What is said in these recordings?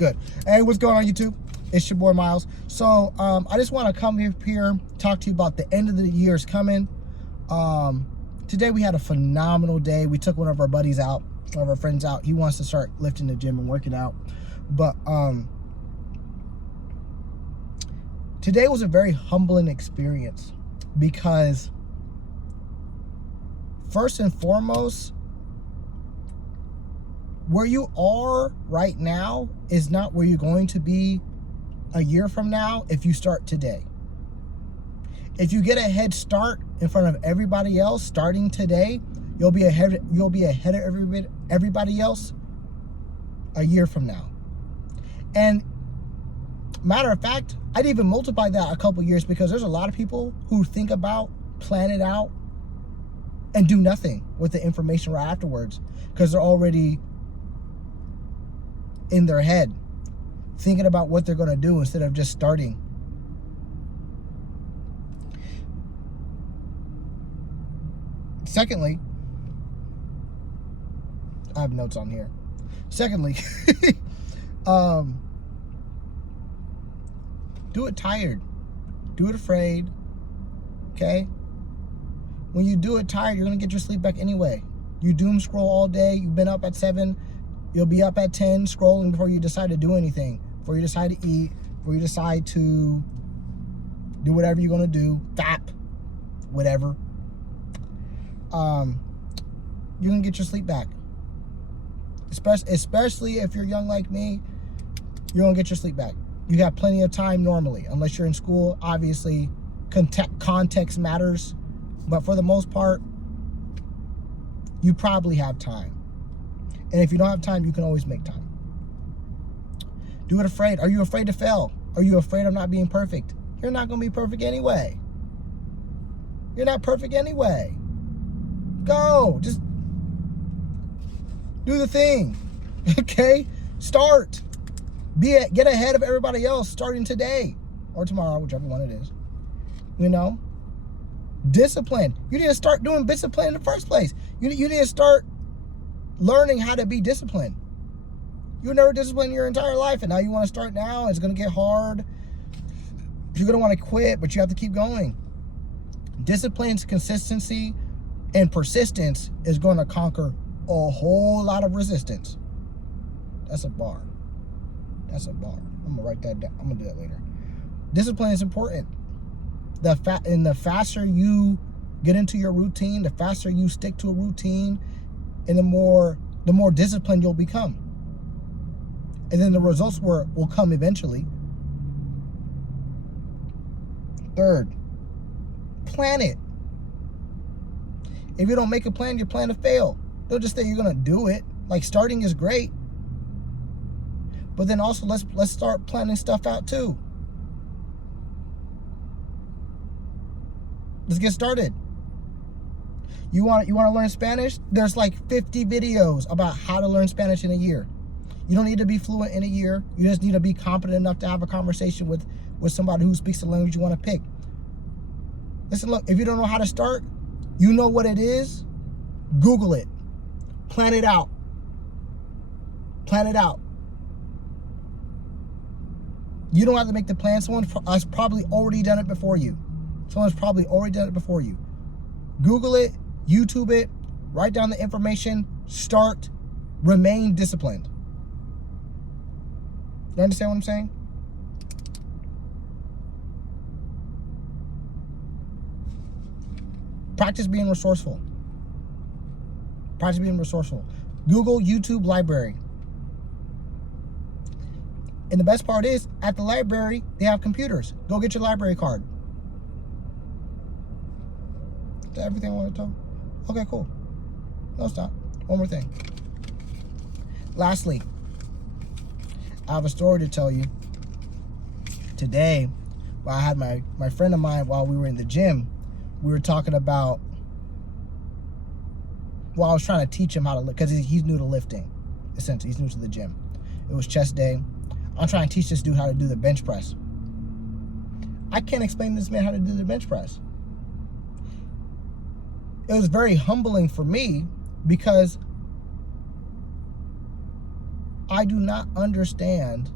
Good. Hey, what's going on, YouTube? It's your boy Miles. So I just want to come here, talk to you about the end of the year is coming. Today we had a phenomenal day. We took one of our buddies out, one of our friends out. He wants to start lifting the gym and working out. But today was a very humbling experience because first and foremost, where you are right now is not where you're going to be a year from now if you start today. If you get a head start in front of everybody else starting today, you'll be ahead of everybody else a year from now. And matter of fact, I'd even multiply that a couple years, because there's a lot of people who think about, plan it out, and do nothing with the information right afterwards because they're already in their head thinking about what they're going to do instead of just starting. Secondly, I have notes on here. Secondly, do it tired. Do it afraid. Okay? When you do it tired, you're going to get your sleep back anyway. You doom scroll all day. You've been up at 7. You'll be up at 10 scrolling before you decide to do anything. Before you decide to eat. Before you decide to do whatever you're going to do. Fap. Whatever. You're going to get your sleep back. Especially if you're young like me, you're going to get your sleep back. You have plenty of time normally. Unless you're in school, obviously, context matters. But for the most part, you probably have time. And if you don't have time, you can always make time. Do it afraid. Are you afraid to fail? Are you afraid of not being perfect? You're not going to be perfect anyway. You're not perfect anyway. Go. Just do the thing. Okay? Start. Get ahead of everybody else starting today or tomorrow, whichever one it is. You know? Discipline. You need to start doing discipline in the first place. You need to start learning how to be disciplined. You were never disciplined your entire life, and now you want to start now. It's going to get hard. You're going to want to quit, but you have to keep going. Discipline's consistency and persistence is going to conquer a whole lot of resistance. That's a bar. That's a bar. I'm going to write that down. I'm going to do that later. Discipline is important. The faster you get into your routine, the faster you stick to a routine, and the more disciplined you'll become. And then the results will come eventually. Third, plan it. If you don't make a plan, you plan to fail. Don't just say you're gonna do it. Like, starting is great, but then also let's start planning stuff out too. Let's get started. You want to learn Spanish? There's like 50 videos about how to learn Spanish in a year. You don't need to be fluent in a year. You just need to be competent enough to have a conversation with somebody who speaks the language you want to pick. Listen, look, if you don't know how to start, you know what it is. Google it. Plan it out. Plan it out. You don't have to make the plan. Someone has probably already done it before you. Someone's probably already done it before you. Google it, YouTube it, write down the information, start, remain disciplined. You understand what I'm saying? Practice being resourceful. Practice being resourceful. Google, YouTube, library. And the best part is, at the library, they have computers. Go get your library card. Is that everything I want to tell? Okay, cool. No, stop. One more thing. Lastly, I have a story to tell you. Today, while I had my friend of mine, while we were in the gym, we were talking about, well, I was trying to teach him how to lift, because he's new to lifting. Essentially, he's new to the gym. It was chest day. I'm trying to teach this dude how to do the bench press. I can't explain to this man how to do the bench press. It was very humbling for me because I do not understand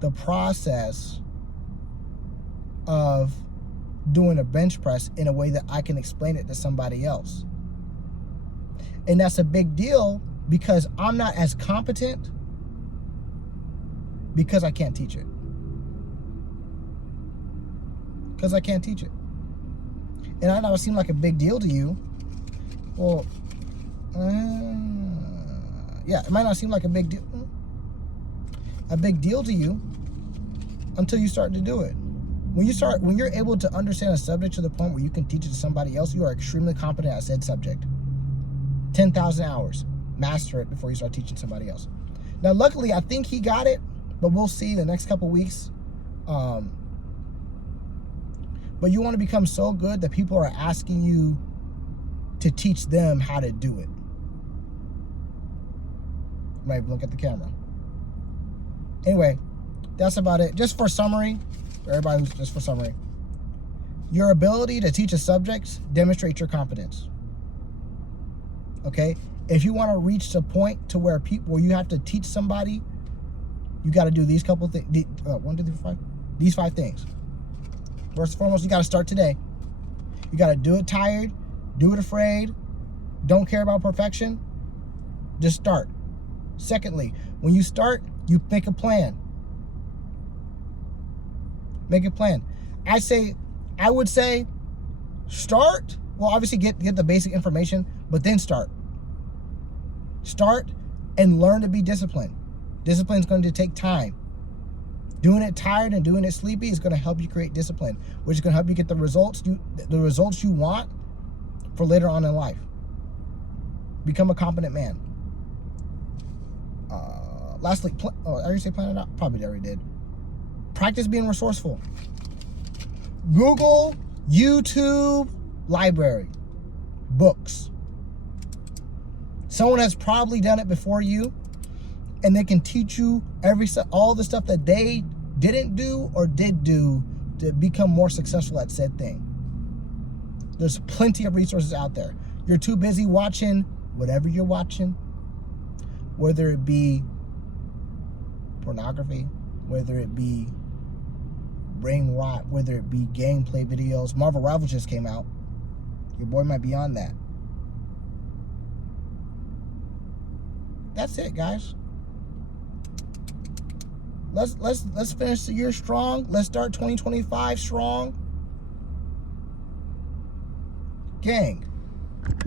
the process of doing a bench press in a way that I can explain it to somebody else. And that's a big deal because I'm not as competent because I can't teach it. Because I can't teach it. And I know it seemed like a big deal to you. Well, yeah, it might not seem like a big deal to you until you start to do it. When you're able to understand a subject to the point where you can teach it to somebody else, you are extremely competent at said subject. 10,000 hours. Master it before you start teaching somebody else. Now, luckily, I think he got it, but we'll see the next couple weeks. But you want to become so good that people are asking you to teach them how to do it. Right, look at the camera. Anyway, that's about it. Just for summary, just for summary. Your ability to teach a subject demonstrates your competence. Okay? If you want to reach the point to where you have to teach somebody, you got to do these couple things. 1, 2, 3, 4, 5. These 5 things. First and foremost, you got to start today. You got to do it tired, do it afraid, don't care about perfection. Just start. Secondly, when you start, you make a plan. Make a plan. I would say start. Well, obviously get the basic information, but then start. Start and learn to be disciplined. Discipline is going to take time. Doing it tired and doing it sleepy is going to help you create discipline, which is going to help you get the results you want for later on in life. Become a competent man. Lastly, I already say plan it out? Probably already did. Practice being resourceful. Google, YouTube, library, books. Someone has probably done it before you, and they can teach you all the stuff that they didn't do or did do to become more successful at said thing. There's plenty of resources out there. You're too busy watching whatever you're watching, whether it be pornography, whether it be brain rot, whether it be gameplay videos. Marvel Rivals just came out. Your boy might be on that. That's it, guys. Let's finish the year strong. Let's start 2025 strong. Gang.